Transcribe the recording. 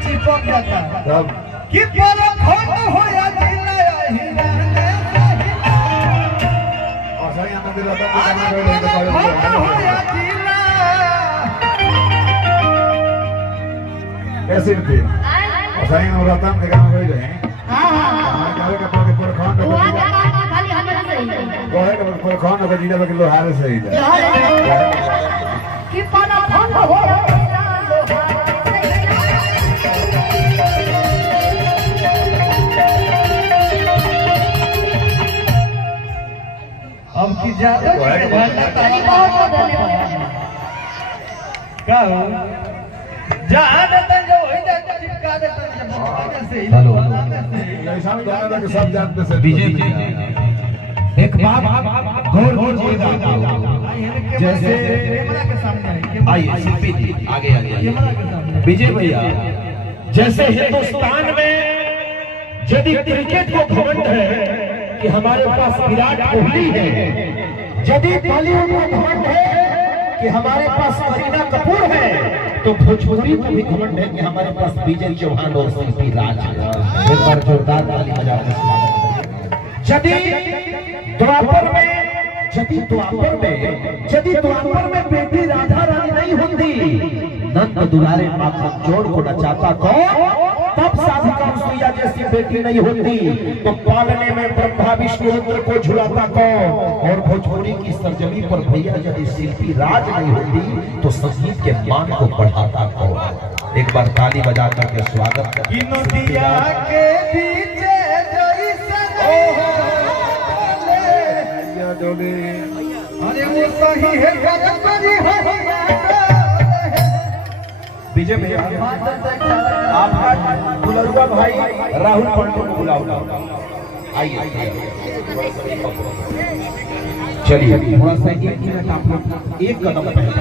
चिपक जाता कि पर खोट हो या दिला हीरा ने और सही आनंद रहता है खोट हो या दिला कैसे थे और सही आनंद रहता है काम कोई है हां हां हमारे का पर खोट हो खाली हमारे सही है गोहे का पर खोट हो जिला के लोहार सही है कि पर खोट हो अब की ज्यादा ताली बहुत धन्यवाद का हो ज्यादा जो हो जाता चिपका देता जब से ही ऐसा गाना के सब जानते से डीजे एक बात गौर कीजिएगा जैसे कैमरा के सामने आइए शिल्पी जी आगे आगे कैमरा के सामने विजय भैया जैसे हिंदुस्तान में यदि क्रिकेट को घमंड है कि हमारे पास विराट कोहली है, यदि बॉलीवुड में घमंड है कि हमारे पास करीना कपूर है, तो भोजपुरी में भी घमंड है कि हमारे पास विजय चौहान और शिल्पी राज है। एक बार जोरदार ताली बजाकर स्वागत करें। यदि द्वापर में बेटी राधा रानी नहीं होती, नंद दुलारे माखन जोड़ को नचाता कौन, तब साधिका सुइया जैसी बेटी नहीं होती, तो पालने में ब्रह्मा विष्णु रुद्र को झुलाता कौन, और भोजपुरी की सरजमी पर भैया यदि शिल्पी राज नहीं होती, तो संगीत के मान को बढ़ाता कौन। एक बार ताली बजा करके स्वागत करें। नदिया के पीछे अरे वो सही है विजय भैया आपका दुलरुआ भाई राहुल पांडे को बुलाओ। आइए चलिए थोड़ा सा एक मिनट आप लोग एक कदम पहले